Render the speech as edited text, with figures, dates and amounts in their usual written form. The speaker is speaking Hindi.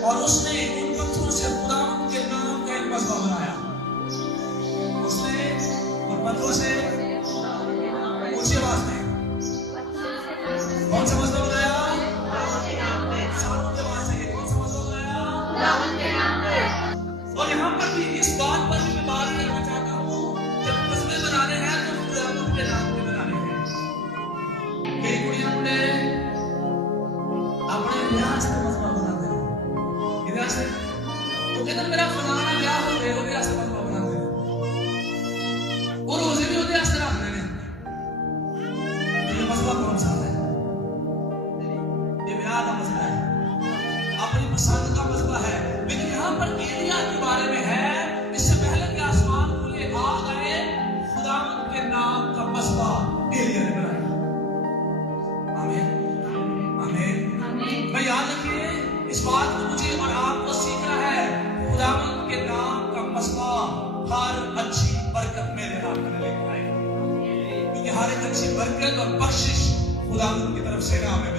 और उसने उन पत्थरों से खुदावंद के नाम का एक मसबा बनाया। उसने उन पत्थरों से ऊंची आवाज में कौन सा मसबा बनाया? कौन सा मसबा बनाया? और यहाँ पर भी इस बात पर भी मैं बात करना चाहता हूँ, जब मसबे बनाने हैं तो खुदावंद के नाम के बनाने हैं। मेरी कुड़ियां मुंडे अपने ब्याह से मसबा बनाते हैं। किधर से? वो कहते मेरा फलाना ब्याह हो गया, वो ब्याह से मसबा बनाते हैं। वो रोजे भी होते हैं रखने में। ये मसला कौन सा है? ये ब्याह का मसला है, अपनी पसंद का मसला है। लेकिन यहाँ पर एलिया के बारे में है, इससे पहले कि आसमान खुले आ गए, खुदावंद के नाम का मसला एलिया ने बनाया। आमीन आमीन। मैं याद रखिए इस बात को, मुझे और आपको सीखना है। खुदावंद के नाम का मसला हर अच्छी बरकत मेरे नाम में लेकर आएगा, क्योंकि हर एक अच्छी बरकत और बख्शिश खुदावंद की तरफ से नाम है।